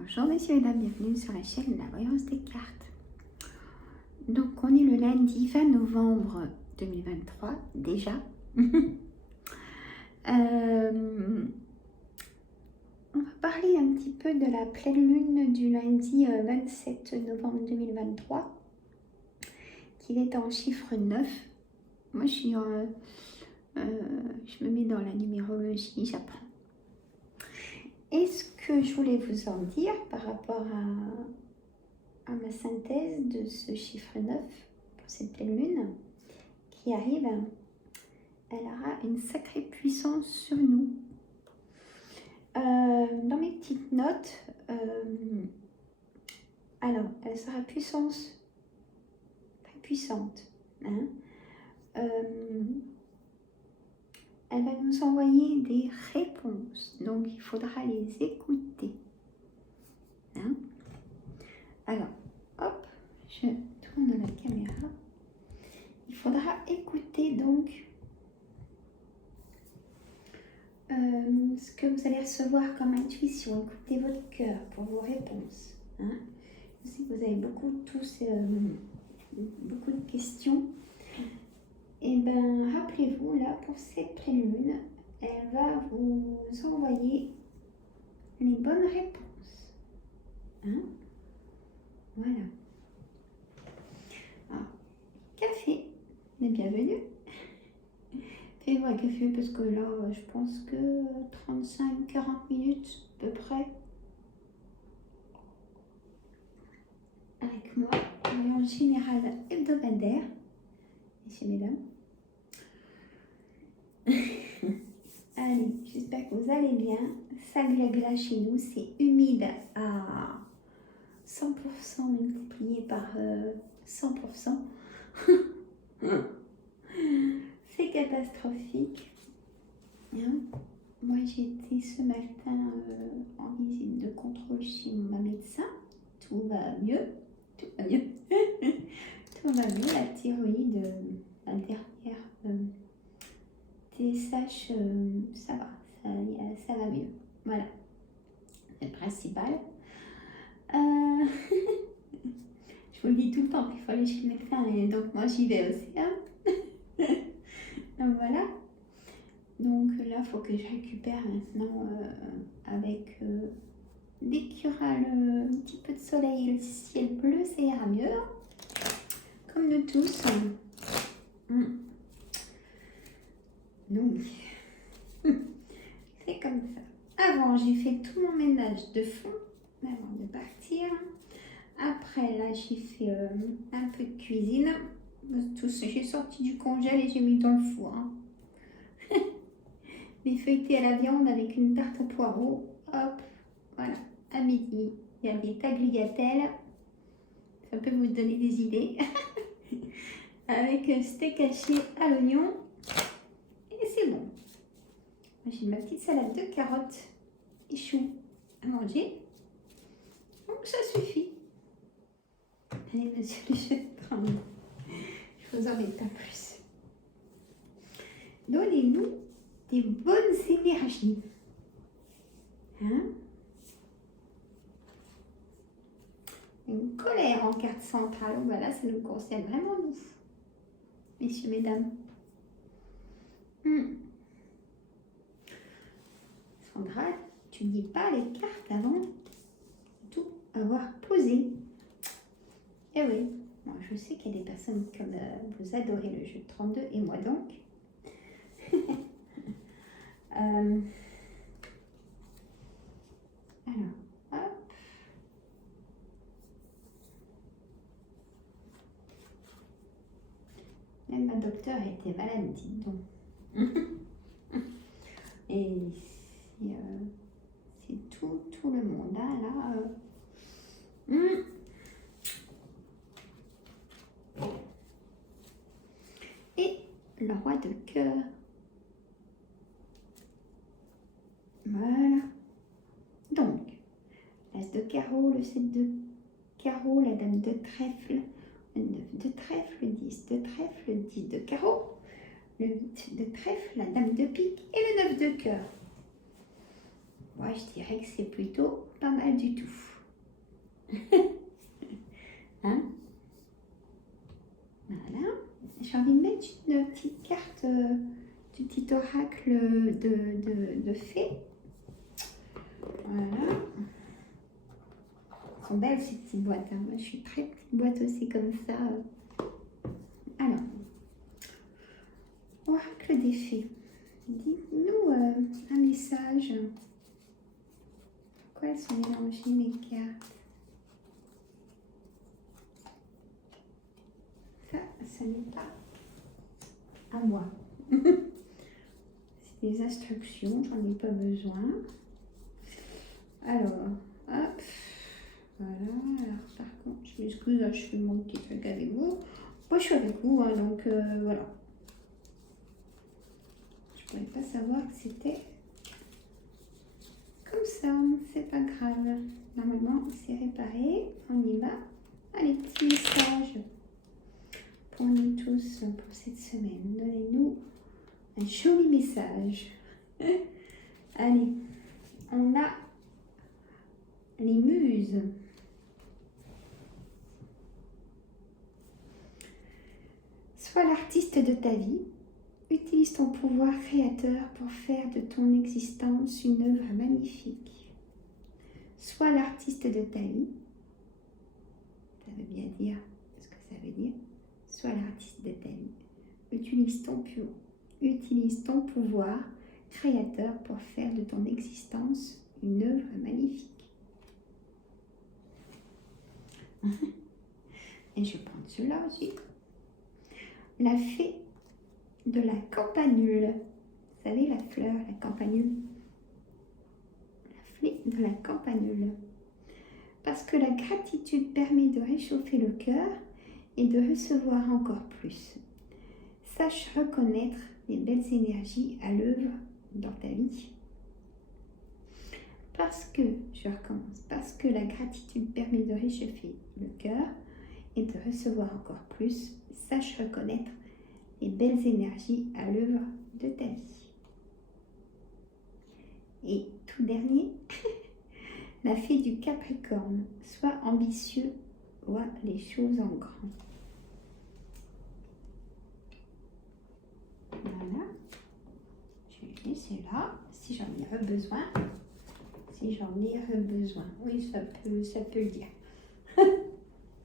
Bonjour messieurs et dames, bienvenue sur la chaîne de la voyance des cartes. Donc on est le lundi 20 novembre 2023 déjà. On va parler un petit peu de la pleine lune du lundi 27 novembre 2023 qui est en chiffre 9. Moi je me mets dans la numérologie, j'apprends. Et ce que je voulais vous en dire par rapport à ma synthèse de ce chiffre 9 pour cette pleine lune qui arrive, elle aura une sacrée puissance sur nous. Dans mes petites notes, alors elle sera puissance, très puissante. Hein, elle va nous envoyer des réponses, donc il faudra les écouter. Hein? Alors, hop, je tourne la caméra. Il faudra écouter donc ce que vous allez recevoir comme intuition. Écoutez votre cœur pour vos réponses. Hein? Je sais que vous avez beaucoup de questions. Et bien, rappelez-vous, là, pour cette pleine lune, elle va vous envoyer les bonnes réponses. Hein? Voilà. Alors, café, bienvenue. Faites-vous un café parce que là, je pense que 35-40 minutes à peu près avec moi, en général hebdomadaire, messieurs, mesdames. Allez, j'espère que vous allez bien. Ça glagla chez nous, c'est humide à 100% multiplié par 100%. C'est catastrophique. Hein? Moi, j'ai été ce matin en visite de contrôle chez ma médecin. Tout va mieux. Tout va mieux. Tout va mieux. La thyroïde, la dernière TSH, ça va. Ça va mieux. Voilà. C'est le principal. Je vous le dis tout le temps qu'il faut aller chez le médecin. Et donc, moi, j'y vais aussi. Hein. Donc, voilà. Donc là, il faut que je récupère maintenant avec dès qu'il y aura un petit peu de soleil et le ciel bleu, ça ira mieux. Comme nous tous. Donc, c'est comme ça. Avant, j'ai fait tout mon ménage de fond avant de partir. Après, là, j'ai fait un peu de cuisine. J'ai sorti du congèle et j'ai mis dans le four. Hein. Les feuilletés à la viande avec une tarte au poireau. Hop, voilà. À midi, il y a des tagliatelles. Ça peut vous donner des idées. Avec un steak haché à l'oignon. Et c'est bon. J'ai ma petite salade de carottes et choux à manger. Donc ça suffit. Allez, monsieur le chef, je vous en mets pas plus. Donnez-nous des bonnes énergies. Hein? Une colère en carte centrale. Voilà, ça nous concerne vraiment nous. Messieurs, mesdames. Sandra, tu ne dis pas les cartes avant de tout avoir posé. Eh oui, moi je sais qu'il y a des personnes comme vous adorez le jeu de 32 et moi donc. Alors, hop. Même ma docteure était malade, dites donc. Et c'est tout le monde, hein, là. Et le roi de cœur. Voilà. Donc, l'as de carreau, le 7 de carreau, la dame de trèfle, le 9 de trèfle, le 10 de trèfle, le 10 de carreau, le 8 de trèfle, la dame de pique et le 9 de cœur. moi je dirais que c'est plutôt pas mal du tout. Hein? Voilà. J'ai envie de mettre une petite carte du petit oracle de fée. Voilà. Elles sont belles ces petites boîtes. Hein. Moi je suis très petite boîte aussi comme ça. Alors, oracle des fées. Dites-nous un message. Pourquoi elles sont mélangées mes cartes? Ça n'est pas à moi. C'est des instructions, j'en ai pas besoin. Alors, hop. Voilà. Alors, par contre, je m'excuse, je fais mon petit truc avec vous. Moi, je suis avec vous, hein, donc voilà. Je ne pourrais pas savoir que c'était comme ça. C'est pas grave. Normalement, c'est réparé. On y va. Allez, petit message pour nous tous pour cette semaine. Donnez-nous un joli message. Allez, on a les muses. Sois l'artiste de ta vie. Utilise ton pouvoir créateur pour faire de ton existence une œuvre magnifique. Sois l'artiste de ta vie. Ça veut bien dire ce que ça veut dire. Sois l'artiste de ta vie. Utilise ton pouvoir créateur pour faire de ton existence une œuvre magnifique. Et je prends celui-là aussi. La fée de la campanule. Vous savez, la fleur, la campanule. La fée de la campanule. Parce que la gratitude permet de réchauffer le cœur et de recevoir encore plus. Sache reconnaître les belles énergies à l'œuvre dans ta vie. Parce que, je recommence, parce que la gratitude permet de réchauffer le cœur et de recevoir encore plus, sache reconnaître les belles énergies à l'œuvre de ta vie. Et tout dernier, la fée du Capricorne, sois ambitieux, vois les choses en grand. Voilà, je vais laisser là, si j'en ai besoin. Si j'en ai besoin. Oui, ça peut le dire.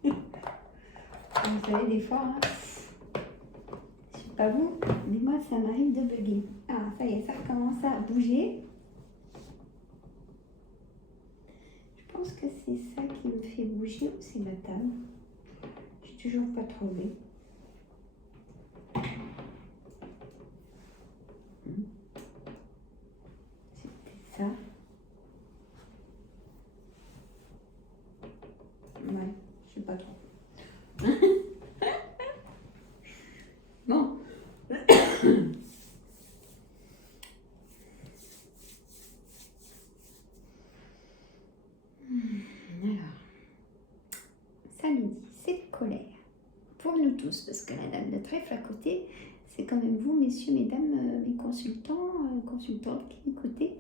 Vous savez, des fois, hein, je sais pas vous, mais moi, ça m'arrive de bugger. Ah, ça y est, ça commence à bouger. Je pense que c'est ça qui me fait bouger, ou c'est la table. Je n'ai toujours pas trouvé. C'était ça. Ouais, je sais pas trop. Bon. Alors, ça nous dit, cette colère, pour nous tous, parce que la dame de trèfle à côté, c'est quand même vous, messieurs, mesdames, mes consultants, consultantes qui écoutez.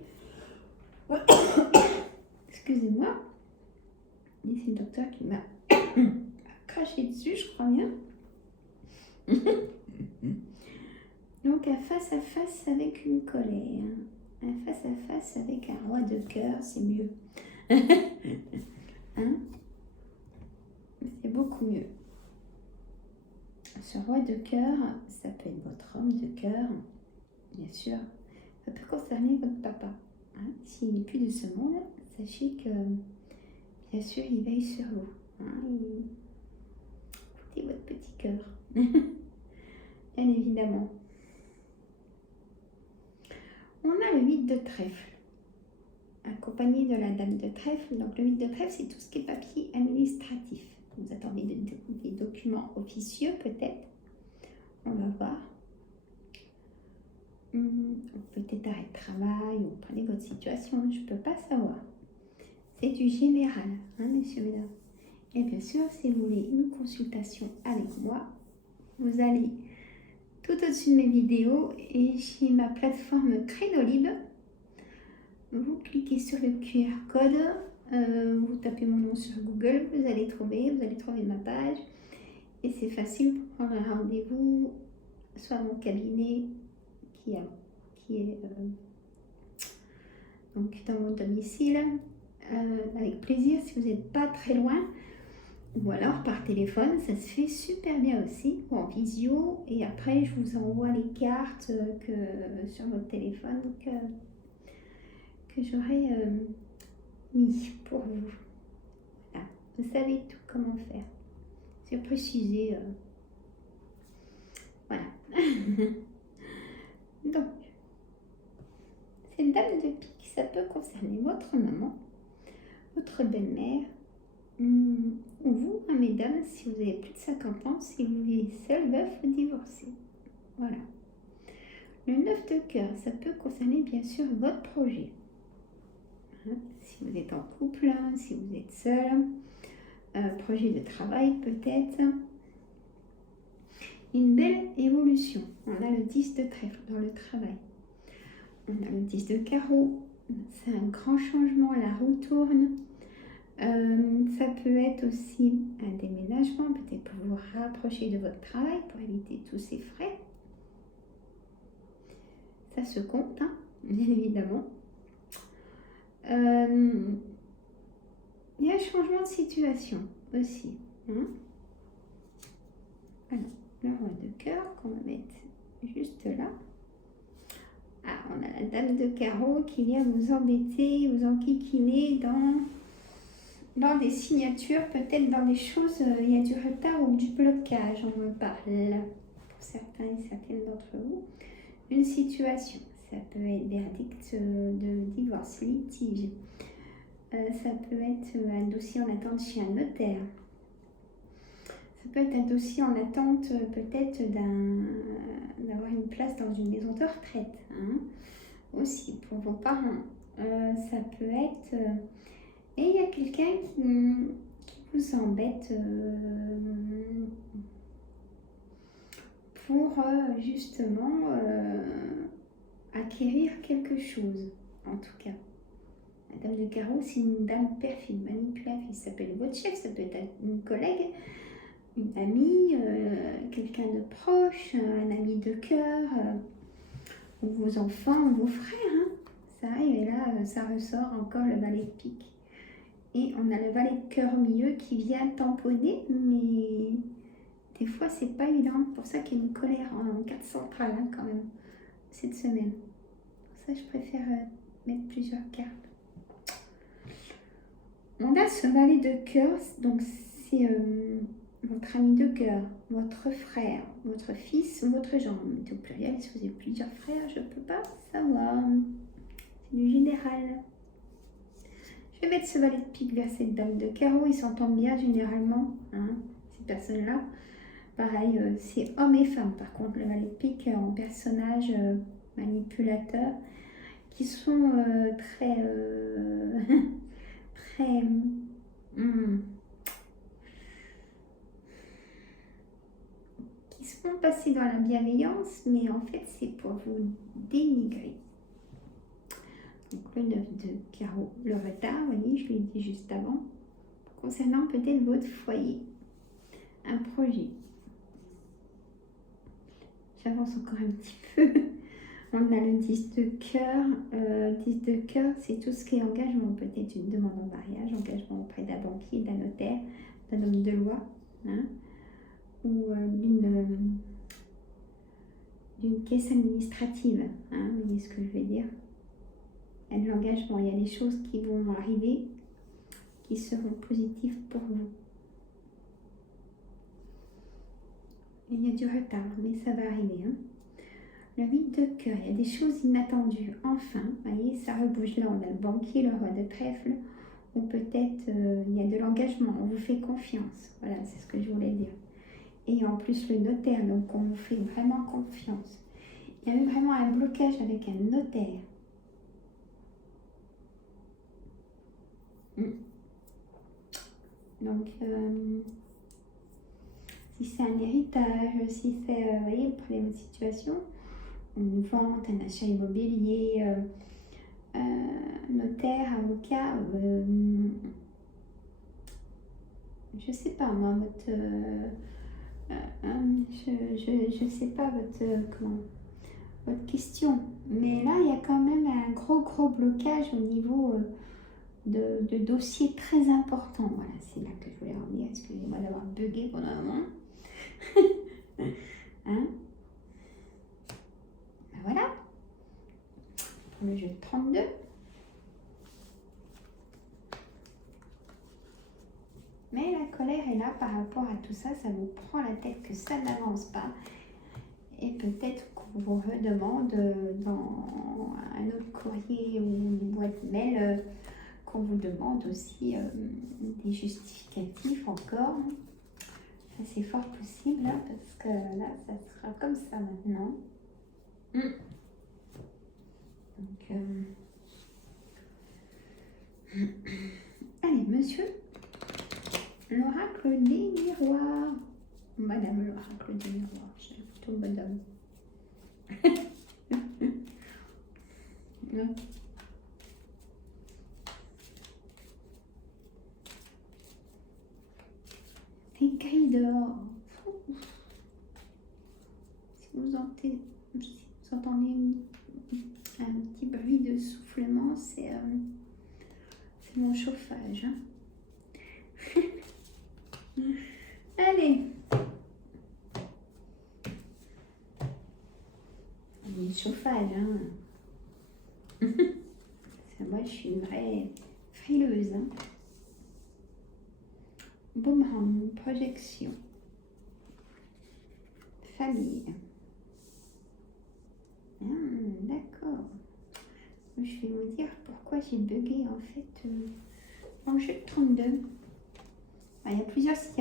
Excusez-moi. Et c'est le docteur qui m'a craché dessus, je crois bien. Donc, un face-à-face avec une colère. Un face-à-face avec un roi de cœur, c'est mieux. Hein? C'est beaucoup mieux. Ce roi de cœur, ça peut être votre homme de cœur, bien sûr. Ça peut concerner votre papa. Hein? S'il n'est plus de ce monde, sachez que, bien sûr, il veille sur vous. Hein? Écoutez votre petit cœur. Bien évidemment. On a le 8 de trèfle, accompagné de la dame de trèfle. Donc le 8 de trèfle, c'est tout ce qui est papier administratif. Vous attendez des documents officieux peut-être. On va voir. Peut-être arrêt de travail, ou prenez votre situation, je ne peux pas savoir. C'est du général, hein, messieurs, mesdames. Et bien sûr, si vous voulez une consultation avec moi, vous allez tout au-dessus de mes vidéos et j'ai ma plateforme Crédolib. vous cliquez sur le QR code, vous tapez mon nom sur Google, vous allez trouver ma page. Et c'est facile pour prendre un rendez-vous, soit à mon cabinet qui est donc dans mon domicile, avec plaisir si vous n'êtes pas très loin, ou alors par téléphone, ça se fait super bien aussi, ou en visio, et après je vous envoie les cartes sur votre téléphone que j'aurai mis pour vous. Voilà. Vous savez tout comment faire. C'est précisé. Voilà. Donc, cette dame de pique, ça peut concerner votre maman, votre belle-mère, ou vous, hein, mesdames, si vous avez plus de 50 ans, si vous vivez seul, veuf ou divorcé. Voilà. Le 9 de cœur, ça peut concerner bien sûr votre projet. Hein, si vous êtes en couple, si vous êtes seul, projet de travail peut-être. Une belle évolution. On a le 10 de trèfle dans le travail. On a le 10 de carreau. C'est un grand changement, la roue tourne. Ça peut être aussi un déménagement, peut-être pour vous rapprocher de votre travail, pour éviter tous ces frais. Ça se compte, hein, bien évidemment. Il y a un changement de situation aussi. Hein. Alors, le roi de cœur qu'on va mettre juste là. Ah, on a la dame de carreau qui vient vous embêter, vous enquiquiner dans des signatures, peut-être dans des choses, il y a du retard ou du blocage, on me parle, pour certains et certaines d'entre vous. Une situation, ça peut être verdict de divorce, litige, ça peut être un dossier en attente chez un notaire, ça peut être un dossier en attente peut-être d'avoir une place dans une maison de retraite, hein, aussi pour vos parents. Ça peut être... et il y a quelqu'un qui vous embête pour justement acquérir quelque chose, en tout cas. La dame de carreau, c'est une dame perfide, manipulatrice. Ça peut être votre chef, ça peut être une collègue, une amie, quelqu'un de proche, un ami de cœur, ou vos enfants, ou vos frères. Hein. Ça arrive et là, ça ressort encore le valet de pique. Et on a le valet de cœur au milieu qui vient tamponner, mais des fois, c'est pas évident. Pour ça qu'il y a une colère en carte centrale, hein, quand même, cette semaine. Pour ça, je préfère mettre plusieurs cartes. On a ce valet de cœur, donc c'est votre ami de cœur, votre frère, votre fils ou votre gendre. Mais au pluriel, si vous avez plusieurs frères, je ne peux pas savoir. C'est du général. Je vais mettre ce valet de pique vers cette dame de carreau. Ils s'entendent bien généralement, hein, ces personnes-là. Pareil, c'est hommes et femmes. Par contre, le valet de pique en personnage manipulateur qui sont très... très... qui se font passer dans la bienveillance, mais en fait, c'est pour vous dénigrer. Donc, le 9 de carreau, le retard, vous voyez, je l'ai dit juste avant, concernant peut-être votre foyer, un projet. J'avance encore un petit peu. On a le 10 de cœur. 10 de cœur, c'est tout ce qui est engagement. Peut-être une demande en mariage, engagement auprès d'un banquier, d'un notaire, d'un homme de loi, hein, ou d'une caisse administrative. Hein, vous voyez ce que je veux dire? Il y a de l'engagement, il y a des choses qui vont arriver, qui seront positives pour vous. Et il y a du retard, mais ça va arriver. Hein. Le 8 de cœur, il y a des choses inattendues. Enfin, vous voyez, ça rebouge. Là, on a le banquier, le roi de trèfle, ou peut-être il y a de l'engagement, on vous fait confiance. Voilà, c'est ce que je voulais dire. Et en plus, le notaire, donc on vous fait vraiment confiance. Il y avait vraiment un blocage avec un notaire. Donc, si c'est un héritage, si c'est, vous voyez, vous prenez votre situation, une vente, un achat immobilier, notaire, avocat, je sais pas moi, je sais pas votre question. Mais là, il y a quand même un gros blocage au niveau de dossiers très importants. Voilà, c'est là que je voulais en venir. Excusez-moi d'avoir bugué pendant un moment. Hein? Ben voilà, pour le jeu de 32. Mais la colère est là par rapport à tout ça, ça vous prend la tête que ça n'avance pas. Et peut-être qu'on vous redemande dans un autre courrier ou une boîte mail qu'on vous demande aussi des justificatifs encore. Ça c'est fort possible hein, parce que là ça sera comme ça maintenant. Donc, allez monsieur, l'oracle des miroirs. Madame l'oracle des miroirs, j'ai plutôt madame. Non. Des grilles dehors. Si vous entendez un petit bruit de soufflement, c'est mon chauffage. Hein. Allez. Le chauffage. Hein. Moi, je suis une vraie frileuse. Hein. Boomerang, projection. Famille. D'accord. Je vais vous dire pourquoi j'ai bugué en fait dans le jeu de 32. Il y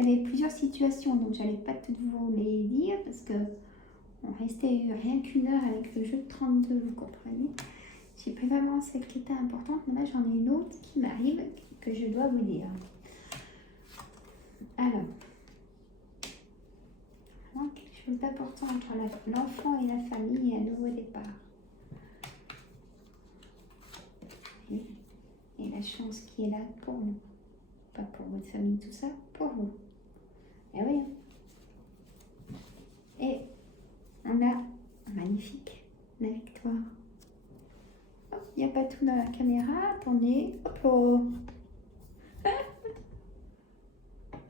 avait plusieurs situations, donc j'allais pas toutes vous les dire parce que on restait rien qu'une heure avec le jeu de 32, vous comprenez. J'ai pris vraiment celle qui était importante, mais là j'en ai une autre qui m'arrive que je dois vous dire. Alors, quelque chose d'important entre l'enfant et la famille et un nouveau départ. Et la chance qui est là pour nous. Pas pour votre famille, tout ça, pour vous. Et oui. Et on a magnifique la victoire. Il n'y a pas tout dans la caméra. Attendez. Hop là.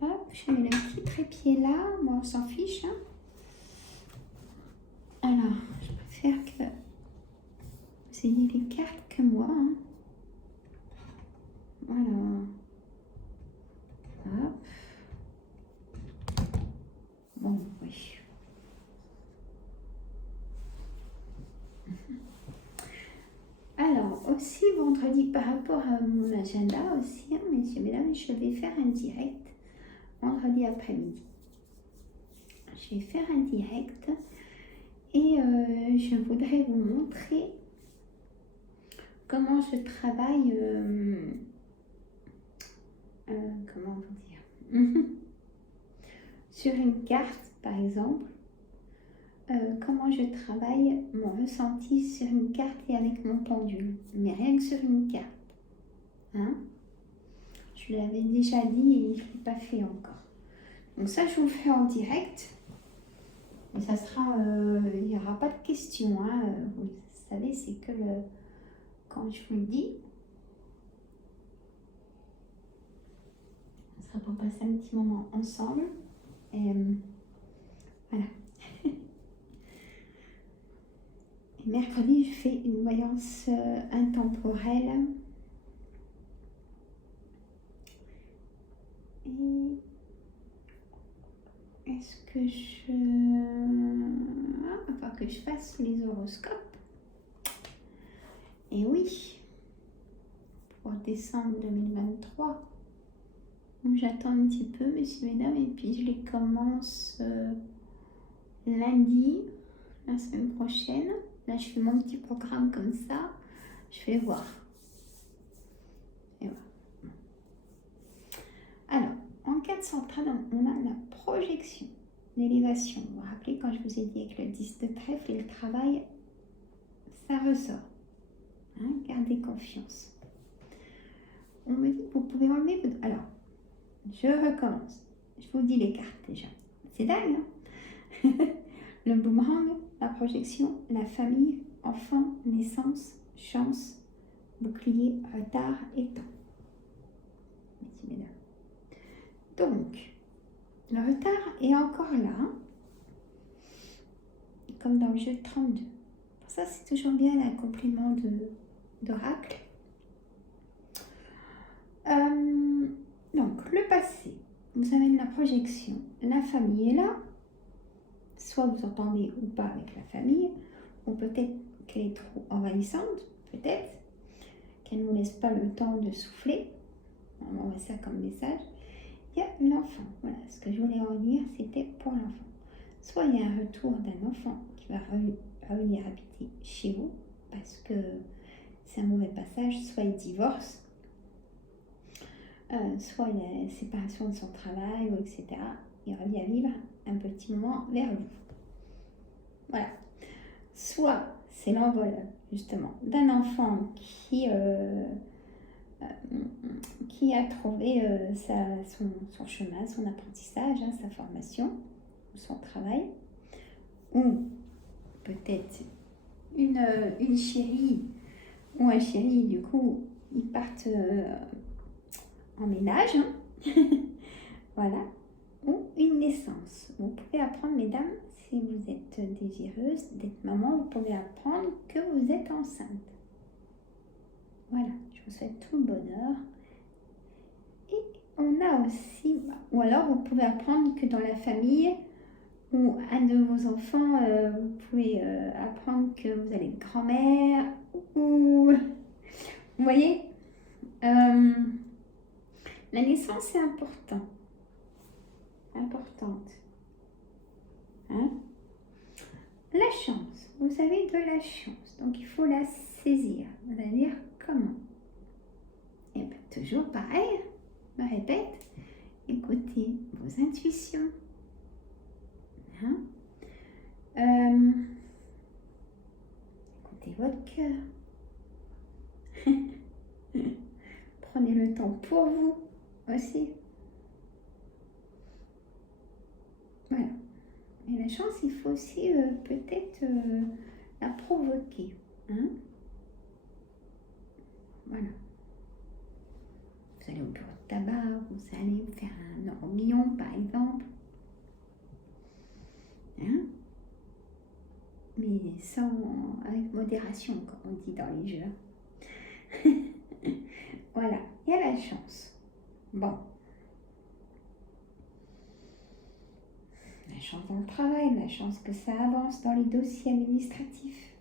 Hop, je mets le petit trépied là. Moi, on s'en fiche. Hein. Alors, je préfère que vous ayez les cartes que moi. Hein. Voilà. Hop. Bon, oui. Alors, aussi vendredi, par rapport à mon agenda aussi, hein, messieurs, mesdames, je vais faire un direct vendredi après-midi. Je vais faire un direct et je voudrais vous montrer comment je travaille, comment vous dire, sur une carte par exemple, comment je travaille mon ressenti sur une carte et avec mon pendule, mais rien que sur une carte. Hein? Je l'avais déjà dit et je ne l'ai pas fait encore. Donc ça, je vous le fais en direct. Et ça sera, il n'y aura pas de questions. Hein. Vous savez, c'est que quand je vous le dis, ça sera pour passer un petit moment ensemble. Et voilà. Et mercredi, je fais une voyance intemporelle. Et est-ce que il va falloir que je fasse les horoscopes. Et oui, pour décembre 2023. Donc j'attends un petit peu, messieurs, mesdames, et puis je les commence lundi, la semaine prochaine. Là, je fais mon petit programme comme ça. Je vais voir. Et voilà. Alors, en carte centrale, on a la projection, l'élévation. Vous vous rappelez quand je vous ai dit avec le 10 de trèfle et le travail, ça ressort. Hein, gardez confiance. on me dit que vous pouvez enlever votre... Alors, je recommence. Je vous dis les cartes déjà. C'est dingue, hein? Le boomerang, la projection, la famille, enfant, naissance, chance, bouclier, retard et temps. Merci, mesdames. Donc, le retard est encore là, comme dans le jeu de 32. Pour ça, c'est toujours bien un complément d'oracle. Donc, le passé vous amène la projection. La famille est là. Soit vous entendez ou pas avec la famille, ou peut-être qu'elle est trop envahissante, peut-être qu'elle ne nous laisse pas le temps de souffler. On envoie ça comme message. Il y a l'enfant. Voilà, ce que je voulais en dire, c'était pour l'enfant. Soit il y a un retour d'un enfant qui va revenir habiter chez vous, parce que c'est un mauvais passage, soit il divorce, soit il y a une séparation de son travail, ou etc. Il revient vivre un petit moment vers vous. Voilà. Soit c'est l'envol, justement, d'un enfant qui a trouvé son chemin, son apprentissage, hein, sa formation, son travail, ou peut-être une chérie ou un chéri, du coup, ils partent en ménage, hein. Voilà, ou une naissance. Vous pouvez apprendre, mesdames, si vous êtes désireuse d'être maman, vous pouvez apprendre que vous êtes enceinte. Voilà, je vous souhaite tout le bonheur. Et on a aussi, ou alors vous pouvez apprendre que dans la famille, ou un de vos enfants, vous pouvez apprendre que vous allez être grand-mère, ou... Vous voyez, la naissance est importante. Hein? La chance, vous avez de la chance, donc il faut la saisir. Vous allez dire comment? Et bien, toujours pareil, je me répète, écoutez vos intuitions. Hein? Écoutez votre cœur. Prenez le temps pour vous aussi. Voilà. Et la chance, il faut aussi peut-être la provoquer. Hein? Voilà. Vous allez au bureau de tabac, vous allez faire un hormillon, par exemple. Hein? Mais avec modération, comme on dit dans les jeux. Voilà, il y a la chance. Bon. La chance dans le travail, la chance que ça avance dans les dossiers administratifs,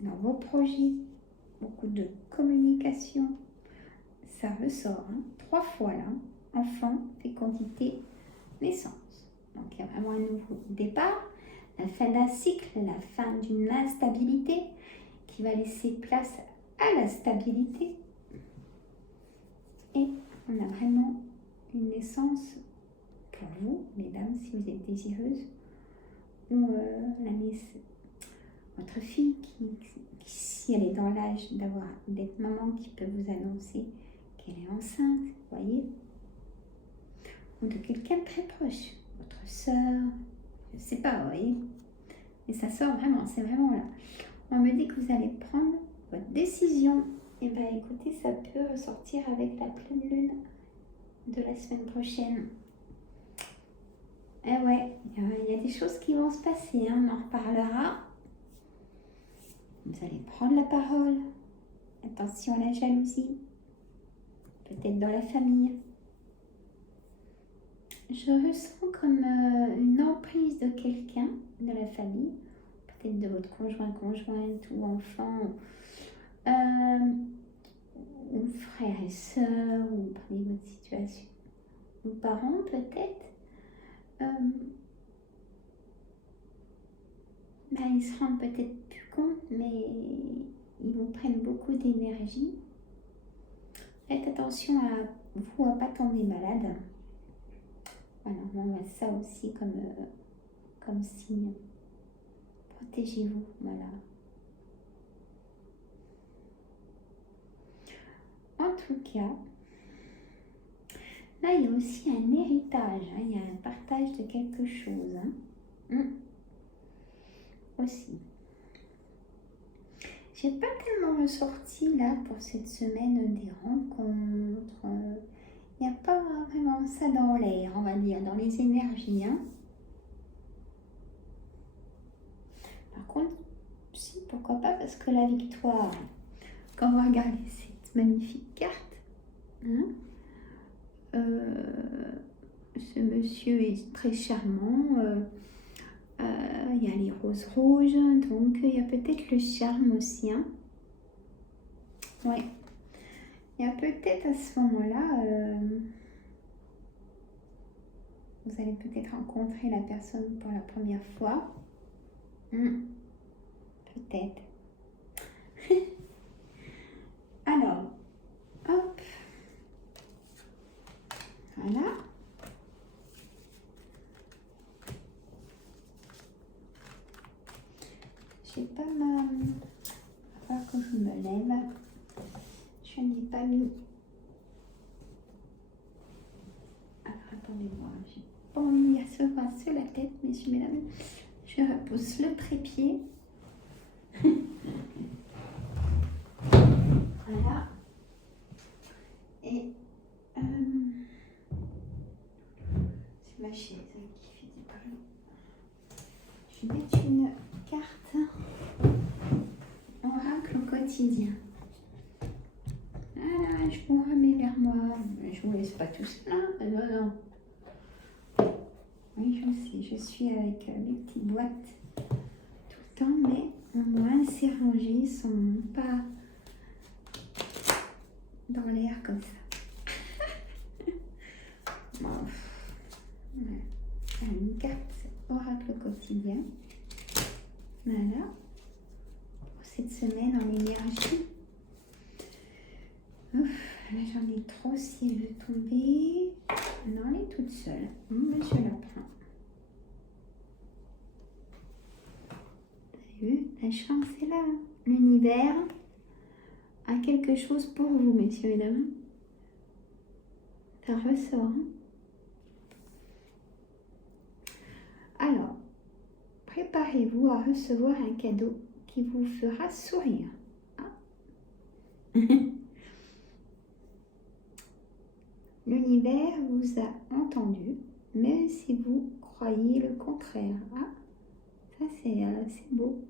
dans vos projets, beaucoup de communication. Ça ressort, hein, 3 fois là. Enfant, fécondité, naissance. Donc il y a vraiment un nouveau départ, la fin d'un cycle, la fin d'une instabilité qui va laisser place à la stabilité. Et on a vraiment une naissance pour vous, mesdames, si vous êtes désireuses, ou votre fille qui, si elle est dans l'âge d'être maman, qui peut vous annoncer qu'elle est enceinte, vous voyez, ou de quelqu'un de très proche, votre soeur, je ne sais pas, vous voyez, mais ça sort vraiment, c'est vraiment là. On me dit que vous allez prendre votre décision. Et bien écoutez, ça peut ressortir avec la pleine lune de la semaine prochaine. Eh ouais, il y a des choses qui vont se passer, hein, on en reparlera. Vous allez prendre la parole. Attention à la jalousie. Peut-être dans la famille. Je ressens comme une emprise de quelqu'un de la famille. Peut-être de votre conjointe ou enfant. Ou frères et sœurs, ou prenez votre situation. Ou parents peut-être. Ils se rendent peut-être plus compte, mais ils vous prennent beaucoup d'énergie. Faites attention à vous, à ne pas tomber malade. Voilà, on voit ça aussi comme signe. Protégez-vous, voilà. en tout cas, là, il y a aussi un héritage, hein, il y a un partage de quelque chose. Hein. Aussi. J'ai pas tellement ressorti là pour cette semaine des rencontres. Il n'y a pas vraiment ça dans l'air, on va dire, dans les énergies. Hein. Par contre, si, pourquoi pas, parce que la victoire, quand on va regarder cette magnifique carte, hein, ce monsieur est très charmant. Il y a les roses rouges, donc il y a peut-être le charme aussi. Hein. Ouais. Il y a peut-être à ce moment-là, vous allez peut-être rencontrer la personne pour la première fois. Peut-être. Alors, hop. Voilà. J'ai pas ma... Il va falloir que je me lève. Je n'ai pas mis... Alors, attendez-moi. J'ai pas envie de se brasser la tête, messieurs, mesdames. Je repousse le trépied. Voilà. Et... c'est ma chaise qui fait du bruit. Je vais mettre une carte oracle au quotidien. Voilà, je vous remets vers moi. Je vous laisse pas tout seul. Hein. Non, non. Oui, je sais, je suis avec mes petites boîtes tout le temps, mais au moins c'est rangé, ils sont pas dans l'air comme ça. Bon. Voilà. Une carte oracle au quotidien. Voilà. Pour cette semaine en énergie. Ouf, là j'en ai trop si elle veut tomber. Non, elle est toute seule. Je la prends. Vous avez vu, la chance est là. L'univers a quelque chose pour vous, messieurs et dames. Ça ressort. Hein. Alors, préparez-vous à recevoir un cadeau qui vous fera sourire. Hein. L'univers vous a entendu, même si vous croyez le contraire. Ah, ça c'est beau.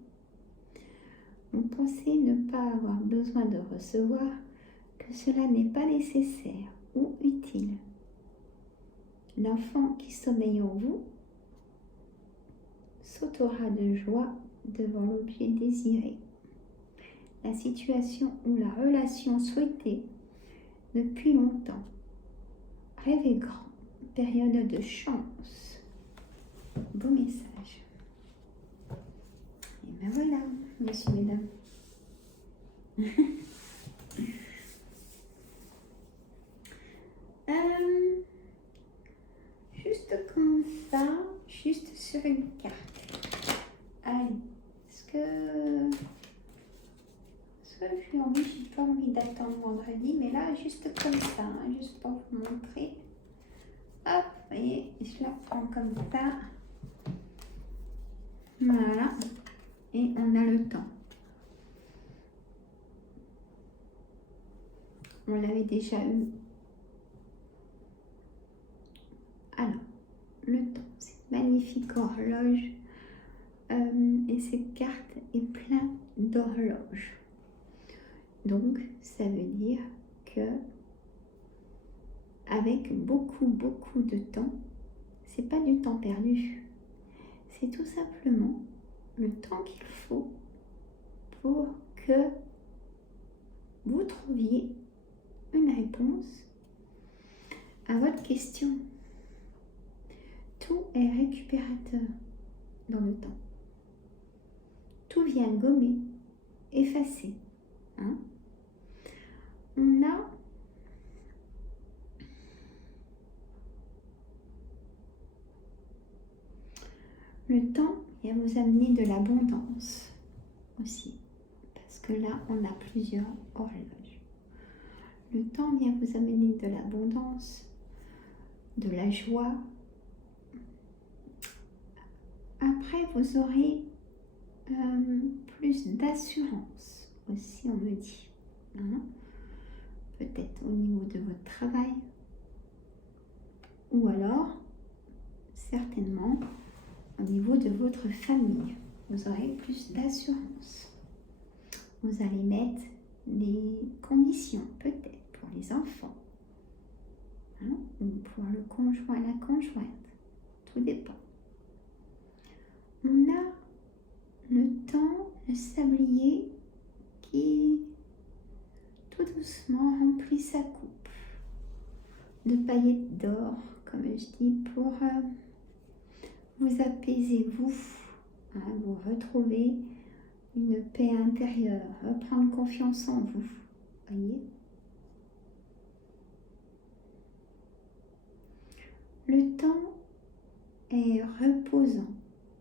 Vous pensez ne pas avoir besoin de recevoir, que cela n'est pas nécessaire ou utile. L'enfant qui sommeille en vous sautera de joie devant l'objet désiré. La situation ou la relation souhaitée depuis longtemps. Rêvez grand, période de chance. Beau message. Et ben voilà, messieurs, mesdames. Juste comme ça, juste sur une carte. Allez, est-ce que j'ai pas envie d'attendre vendredi, mais là, juste comme ça, hein, juste pour vous montrer. Hop, vous voyez, je la prends comme ça. Voilà. Et on a le temps. On l'avait déjà eu. Alors, le temps, cette magnifique horloge. Et cette carte est pleine d'horloges. Donc, ça veut dire que avec beaucoup de temps, c'est pas du temps perdu. C'est tout simplement le temps qu'il faut pour que vous trouviez une réponse à votre question. Tout est récupérateur dans le temps. Tout vient gommer, effacer. Hein? On a le temps vient vous amener de l'abondance aussi. Parce que là, on a plusieurs horloges. Le temps vient vous amener de l'abondance, de la joie. Après, vous aurez plus d'assurance aussi, on me dit. Hein? Peut-être au niveau de votre travail. Ou alors, certainement, au niveau de votre famille. Vous aurez plus d'assurance. Vous allez mettre des conditions, peut-être, pour les enfants. Hein? Ou pour le conjoint, la conjointe. Tout dépend. On a le temps, le sablier qui tout doucement remplit sa coupe de paillettes d'or, comme je dis, pour vous apaiser, vous retrouver une paix intérieure, reprendre confiance en vous. Voyez? Le temps est reposant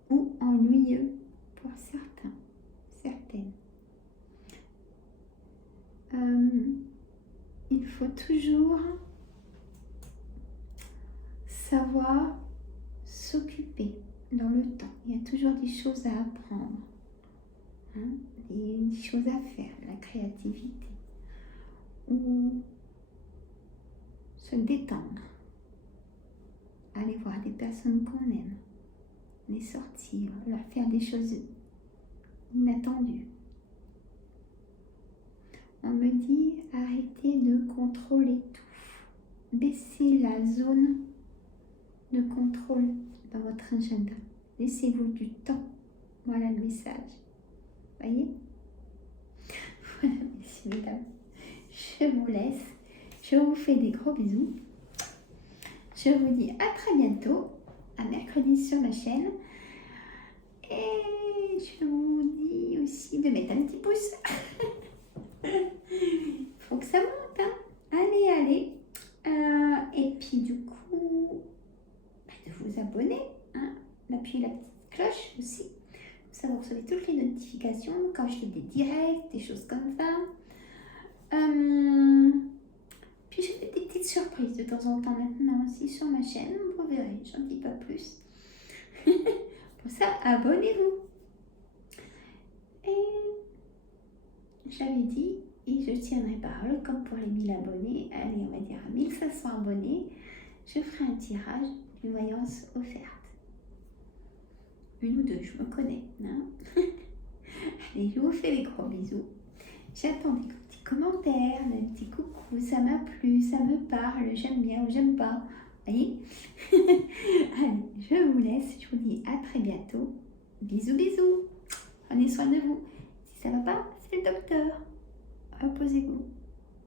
ou ennuyeux pour certains, certaines. Il faut toujours savoir s'occuper dans le temps. Il y a toujours des choses à apprendre, hein, des choses à faire, la créativité, ou se détendre, aller voir des personnes qu'on aime, les sortir, leur faire des choses inattendues. On me dit arrêtez de contrôler tout. Baissez la zone de contrôle dans votre agenda. Laissez-vous du temps. Voilà le message. Voyez? Voilà, messieurs, mesdames. Je vous laisse. Je vous fais des gros bisous. Je vous dis à très bientôt. À mercredi sur ma chaîne. Et je vous dis aussi de mettre un petit pouce. Faut que ça monte, hein. Allez, allez. Et puis du coup, de vous abonner, hein, d'appuyer la petite cloche aussi. Ça, vous recevez toutes les notifications quand je fais des directs, des choses comme ça. Puis je fais des petites surprises de temps en temps maintenant aussi sur ma chaîne. Vous verrez, j'en dis pas plus. Pour ça, abonnez-vous. Et j'avais dit, et je tiendrai parole, comme pour les 1000 abonnés, allez, on va dire à 1500 abonnés, je ferai un tirage d'une voyance offerte. Une ou deux, je me connais. Hein. Allez, je vous fais des gros bisous. J'attends des petits commentaires, des petits coucou, ça m'a plu, ça me parle, j'aime bien ou j'aime pas. Voyez. Allez, je vous laisse, je vous dis à très bientôt. Bisous, bisous. Prenez soin de vous. Si ça va pas, c'est le docteur. Reposez-vous.